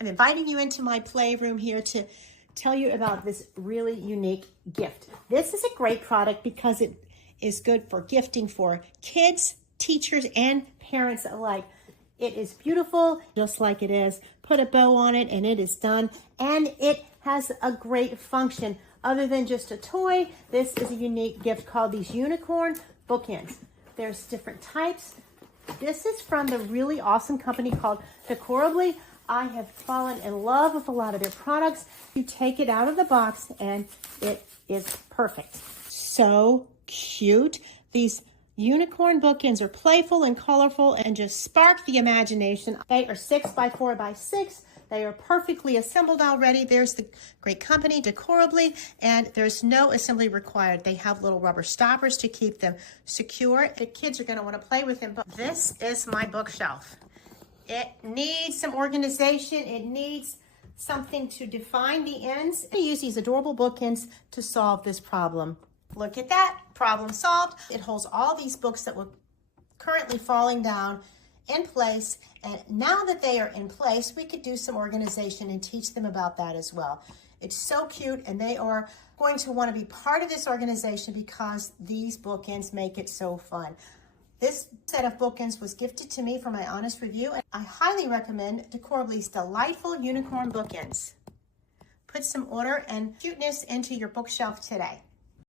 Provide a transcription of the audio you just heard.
I'm inviting you into my playroom here to tell you about this really unique gift. This is a great product because it is good for gifting for kids, teachers, and parents alike. It is beautiful, just like it is. Put a bow on it and it is done. And it has a great function. Other than just a toy, this is a unique gift called these Unicorn Book Ends. There's different types. This is from the really awesome company called Decorably. I have fallen in love with a lot of their products. You take it out of the box and it is perfect. So cute. These unicorn bookends are playful and colorful and just spark the imagination. They are 6 by 4 by 6. They are perfectly assembled already. There's the great company, Decorably, and there's no assembly required. They have little rubber stoppers to keep them secure. The kids are going to want to play with them. But this is my bookshelf. It needs some organization. It needs something to define the ends. I use these adorable bookends to solve this problem. Look at that, problem solved. It holds all these books that were currently falling down in place. And now that they are in place, we could do some organization and teach them about that as well. It's so cute, and they are going to want to be part of this organization because these bookends make it so fun. This set of bookends was gifted to me for my honest review, and I highly recommend Decorably's delightful unicorn bookends. Put some order and cuteness into your bookshelf today.